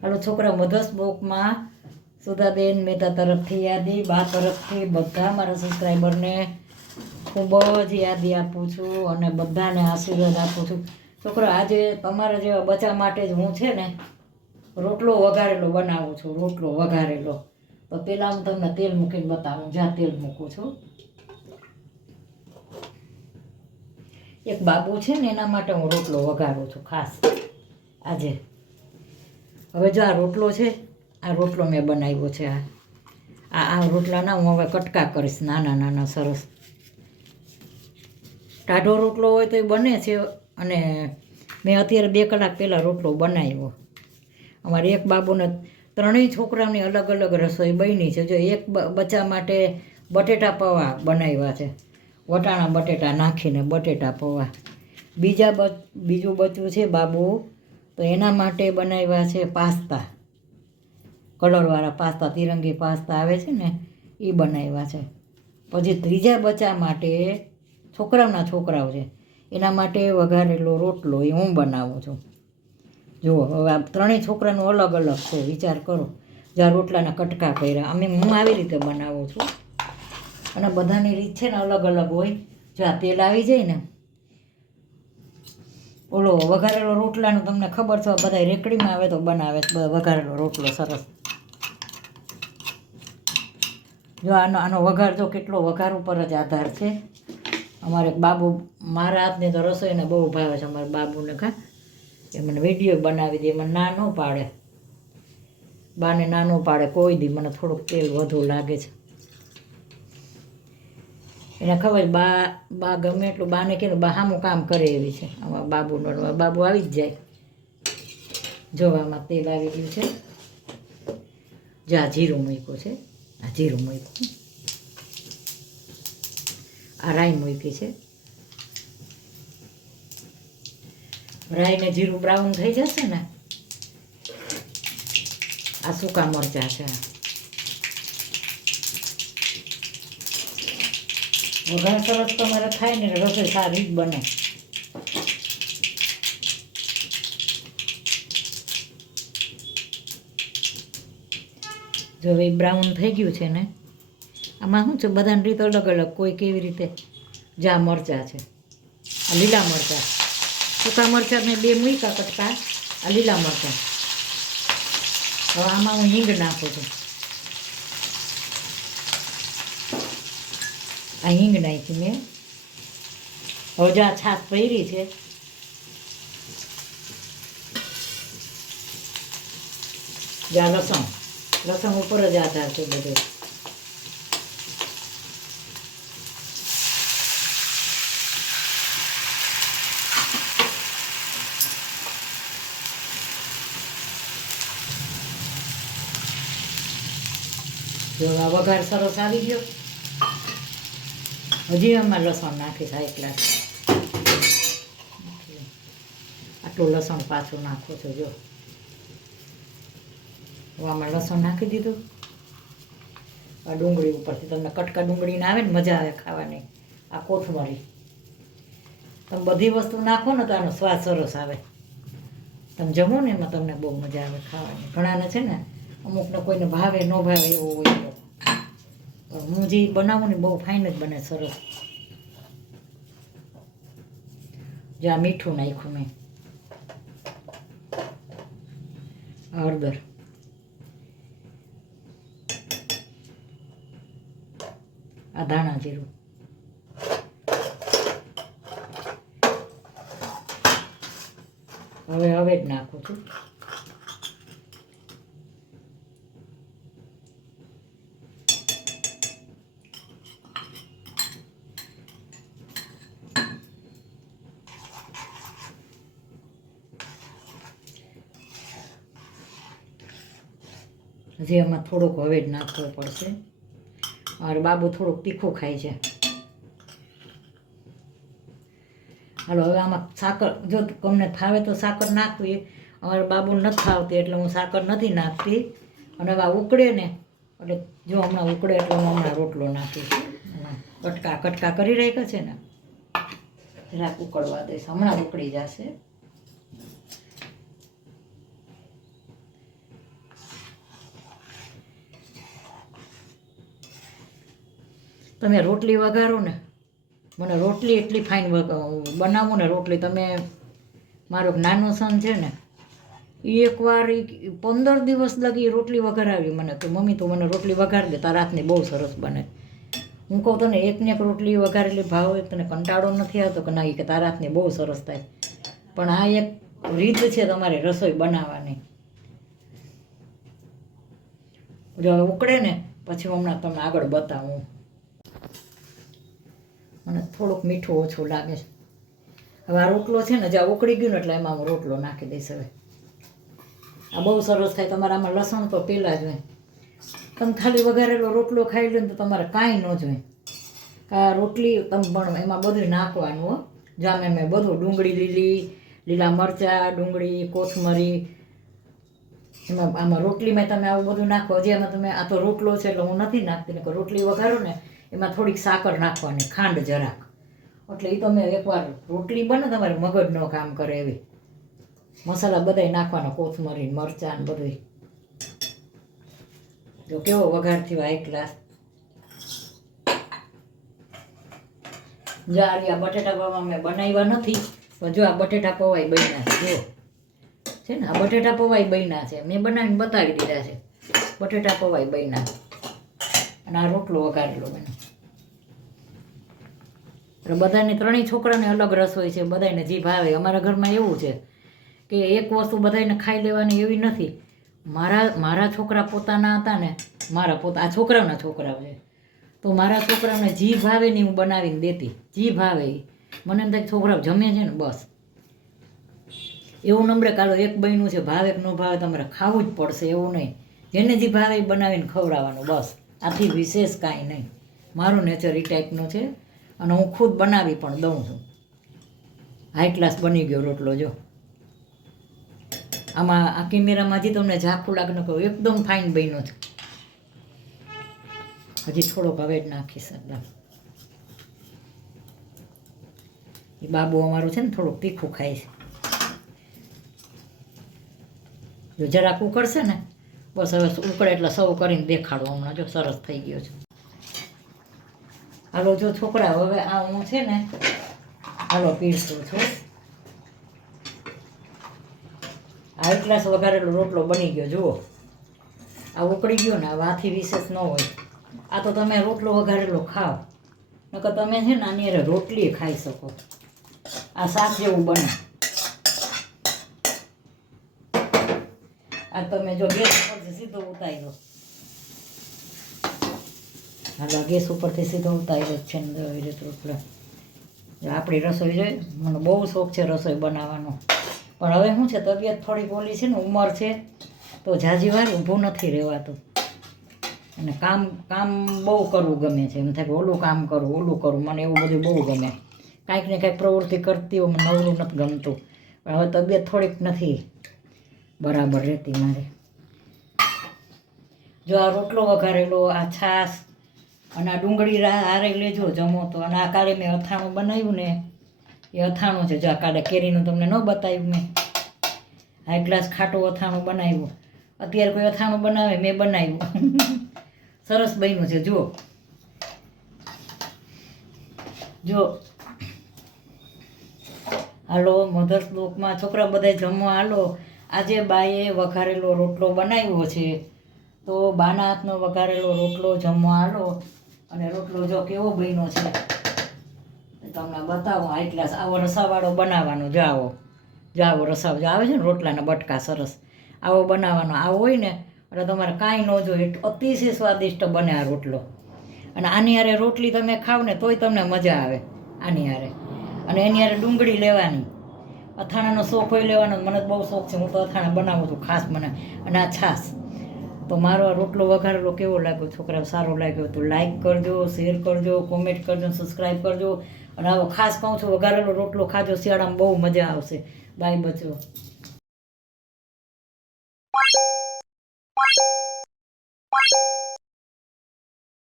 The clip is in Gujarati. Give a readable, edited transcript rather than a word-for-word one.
હાલો છોકરા મધર્સ બોકમાં સુધાબેન મહેતા તરફથી યાદી, બા તરફથી બધા મારા સબસ્ક્રાઈબરને ખૂબ જ યાદી આપું છું અને બધાને આશીર્વાદ આપું છું. છોકરા આજે તમારા જેવા બચ્ચા માટે જ હું છે ને રોટલો વઘારેલો બનાવું છું. રોટલો વઘારેલો તો પહેલાં હું તમને તેલ મૂકીને બતાવું. જ્યાં તેલ મૂકું છું, એક બાબુ છે ને એના માટે હું રોટલો વઘારું છું ખાસ આજે. હવે જો આ રોટલો છે, આ રોટલો મેં બનાવ્યો છે. આ રોટલાના હું હવે કટકા કરીશ નાના નાના સરસ. ટાઢો રોટલો હોય તો એ બને છે અને મેં અત્યારે 2 કલાક પહેલાં રોટલો બનાવ્યો. અમારે એક બાબુને ત્રણેય છોકરાઓની અલગ અલગ રસોઈ બની છે. જો એક બચ્ચા માટે બટેટા પૌવા બનાવ્યા છે, વટાણા બટેટા નાખીને બટેટા પૌવા. બીજું બચ્ચું છે બાબુ, તો એના માટે બનાવ્યા છે પાસ્તા, કલરવાળા પાસ્તા, તિરંગી પાસ્તા આવે છે ને એ બનાવ્યા છે. પછી ત્રીજા બચ્ચા માટે છોકરાઓ છે એના માટે વઘારેલો રોટલો એ હું બનાવું છું. જુઓ હવે આ ત્રણેય છોકરાનું અલગ અલગ છે, વિચાર કરો. જ્યાં રોટલાના કટકા કર્યા હું આવી રીતે બનાવું છું અને બધાની રીત છે ને અલગ અલગ હોય. જો આ તેલ આવી જાય ને, ઓલો વઘારેલો રોટલાનું તમને ખબર છે, બધા રેકડીમાં આવે તો બનાવે વઘારેલો રોટલો સરસ. જો આનો વઘાર જો કેટલો વઘાર ઉપર જ આધાર છે. અમારે બાબુ મારા હાથની તો રસોઈને બહુ ભાવે છે અમારા બાબુને. એ મને વિડીયો બનાવી દે, મને ના ન પાડે, બાને ના ન પાડે કોઈ દી. મને થોડુંક તેલ વધુ લાગે છે એને ખબર. બા ગમે એટલું બાને કે બા સામું કામ કરે એવી છે આમાં બાબુનો. બાબુ આવી જ જાય. જોવામાં તેલ આવી ગયું છે. જો આ જીરું મૂક્યું છે, આ જીરું મૂક્યું, આ રાઈ મૂકી છે. રાઈને જીરું બ્રાઉન થઈ જશે ને, આ સૂકા મરચાં છે. વઘાર સરસ તમારે થાય ને રસોઈ સારી જ બને. જો એ બ્રાઉન થઈ ગયું છે ને, આમાં શું છે બધાની રીત અલગ અલગ. કોઈ કેવી રીતે. જા મરચાં છે, આ લીલા મરચાં, સૂકા મરચાં મેં 2 મૂક્યા કટકા, આ લીલા મરચાં. હવે આમાં હું હિંગ નાખું છું. આ હિંગ નાખી મેં. હવે જો આ છાશ ભરી છે, જો આ લસણ ઉપર જ આધાર છે બધો. જો આ વઘાર સરસ આવી ગયો. હજી આમાં લસણ નાખીશ આ એકલા. આટલું લસણ પાછું નાખો છો. જો આમાં લસણ નાખી દીધું. આ ડુંગળી ઉપરથી તમને કટકા ડુંગળીને આવે ને મજા આવે ખાવાની. આ કોથમરી તમે બધી વસ્તુ નાખો ને તો આનો સ્વાદ સરસ આવે. તમે જમો ને એમાં તમને બહુ મજા આવે ખાવાની. ઘણાને છે ને અમુકને કોઈને ભાવે ન ભાવે એવું હોય. હું જે બનાવું ને બહુ ફાઇન જ બને, સરસ. જો આ મીઠું નાખ્યું મેં, હળદર, આ ધાણા જીરું, હવે જ નાખું છું. હજી આમાં થોડુંક હવે જ નાખવું પડશે. મારો બાબુ થોડુંક તીખું ખાય છે. હાલો હવે આમાં સાકર, જો તમને ફાવે તો સાકર નાખવી. અમારા બાબુને નથી ફાવતી એટલે હું સાકર નથી નાખતી. અને હવે આ ઉકળે ને એટલે જો હમણાં ઉકળે એટલે હું હમણાં રોટલો નાખીશ. કટકા કરી રાખ્યા છે ને, જરાક ઉકળવા દઈશ, હમણાં ઉકળી જશે. તમે રોટલી વઘારો ને, મને રોટલી એટલી ફાઇન બનાવો ને રોટલી. તમે મારો નાનો સન છે ને, એ એકવાર 15 દિવસ લગી રોટલી વઘારાવી મને, તો મમ્મી તો મને રોટલી વઘારી દે, તારા હાથની બહુ સરસ બને. હું કહું તને એકને એક રોટલી વઘારેલી ભાવે, તને કંટાળો નથી આવતો કે ના, કે તારા હાથની બહુ સરસ થાય. પણ આ એક રીત છે તમારી રસોઈ બનાવવાની. જો હવે ઉકળે ને પછી હમણાં તમને આગળ બતાવું. મને થોડુંક મીઠું ઓછું લાગે છે. હવે આ રોટલો છે ને, જ્યાં ઉકળી ગયું ને એટલે એમાં હું રોટલો નાખી દઈશ. હવે આ બહુ સરસ થાય. તમારે આમાં લસણ તો પહેલાં જ હોય. તમે ખાલી વઘારેલો રોટલો ખાઈ લો ને તો તમારે કાંઈ ન જોઈએ. આ રોટલી તમે પણ એમાં બધું નાખવાનું હો. જામે મેં બધું ડુંગળી લીલા મરચાં, ડુંગળી, કોથમરી, એમાં આમાં રોટલીમાં તમે આવું બધું નાખો. હજી એમાં તમે આ તો રોટલો છે એટલે હું નથી નાખતી ને. રોટલી વઘારો ને એમાં થોડીક સાકર નાખવાની, ખાંડ જરાક. એટલે એ તમે એકવાર રોટલી બને તમારે મગજનો કામ કરે એવી. મસાલા બધાય નાખવાના, કોથમરી, મરચાં બધું. જો કેવો વઘાર થયો હાઈ ક્લાસ. જો આ બટેટા પૌવા મેં બનાવ્યા નથી, પણ જો આ બટેટા પૌવા બન્યા છે. જો છે ને, આ બટેટા પૌવા બન્યા છે. મેં બનાવીને બતાવી દીધા છે. બટેટા પૌવા બન્યા અને આ રોટલો વઘારેલો બન્યો. બધાને ત્રણેય છોકરાને અલગ રસોઈ છે, બધાને જે ભાવે. અમારા ઘરમાં એવું છે કે એક વસ્તુ બધાને ખાઈ લેવાની એવી નથી. મારા છોકરા પોતાના હતા ને, આ છોકરાઓના છોકરાઓ છે, તો મારા છોકરાઓને જી ભાવે ને હું બનાવીને દેતી. જી ભાવે મને એમ થાય છોકરાઓ જમે છે ને બસ. એવું નંબરે કાલો એક બન્યું છે, ભાવે કે ન ભાવે તમારે ખાવું જ પડશે એવું નહીં. જેને જે ભાવે એ બનાવીને ખવડાવવાનું બસ. આથી વિશેષ કાંઈ નહીં. મારો નેચર એ ટાઈપનો છે અને હું ખુદ બનાવી પણ દઉં છું. હાઈ ક્લાસ બની ગયો રોટલો. જો આમાં આ કેમેરામાં હજી તમને ઝાખું લાગે ને કહું, એકદમ ફાઇન બન્યો છે. હજી થોડોક હવે જ નાખીશ. એ બાબુ અમારું છે ને થોડુંક તીખું ખાય છે. જો જરાક ઉકળશે ને બસ, હવે ઉકળે એટલે સર્વ કરીને દેખાડો હમણાં. જો સરસ થઈ ગયો છે. હાલો જો છોકરા, હવે આ હું છે ને હાલો પીરસું છું. આ એક ગ્લાસ વઘારેલો રોટલો બની ગયો. જુઓ આ ઉકળી ગયો ને, આ વાથી વિશેષ ન હોય. આ તો તમે રોટલો વઘારેલો ખાઓ, નકર તમે છે ને આની અરે રોટલી ખાઈ શકો. આ શાક જેવું બને. આ તમે જો ગેસ ઉપરથી સીધો ઉતાર્યો, હાલો ગેસ ઉપરથી સીધો ઉતાર્યો છે ને એવી રીતે રોટલો. આપણી રસોઈ જોઈ, મને બહુ શોખ છે રસોઈ બનાવવાનો. પણ હવે શું છે, તબિયત થોડીક ઓલી છે ને, ઉંમર છે તો ઝાઝી વાર ઊભું નથી રહેવાતું. અને કામ બહુ કરવું ગમે છે. એમ થાય કે ઓલું કામ કરું, ઓલું કરું. મને એવું બધું બહુ ગમે. કાંઈક ને કાંઈક પ્રવૃત્તિ કરતી હોય, મને નવરું નથી ગમતું. પણ હવે તબિયત થોડીક નથી બરાબર રહેતી મારે. જો આ રોટલો વઘારેલો, આ છાશ અને આ ડુંગળી હારે લેજો જમો તો. અને આ કાલે મેં અથાણું બનાવ્યું ને, એ અથાણું છે. જો આ કાલે કેરીનું તમને ન બતાવ્યું મેં. હાઈ ગ્લાસ ખાટું અથાણું બનાવ્યું. અત્યારે કોઈ અથાણું બનાવે, મેં બનાવ્યું. સરસ બન્યું છે. જો હાલો મધર શ્લોકમાં છોકરા બધા જમવા હાલો. આજે બાએ વઘારેલો રોટલો બનાવ્યો છે, તો બાના હાથનો વઘારેલો રોટલો જમવા હાલો. અને રોટલો જો કેવો બન્યો છે તમને બતાવો. હાઈ ક્લાસ આવો રસાવાળો બનાવવાનો. જાવો રસાવ આવે છે ને રોટલાના બટકા સરસ, આવો બનાવવાનો. આવો હોય ને એટલે તમારે કાંઈ ન જોઈએ, અતિશય સ્વાદિષ્ટ બને આ રોટલો. અને આની હારે રોટલી તમે ખાવ ને તોય તમને મજા આવે આની હારે. અને એની હારે ડુંગળી લેવાની. અથાણાનો શોખ હોય લેવાનો, મને બહુ શોખ છે. હું તો અથાણા બનાવું છું ખાસ મને. અને આ છાશ. તો મારો આ રોટલો વઘારેલો કેવો લાગ્યો છોકરાઓ? સારો લાગ્યો તો લાઈક કરજો, શેર કરજો, કોમેન્ટ કરજો, સબસ્ક્રાઈબ કરજો. અને આવો ખાસ કહું છું, વઘારેલો રોટલો ખાજો, શિયાળામાં બહુ મજા આવશે. બાય બચો.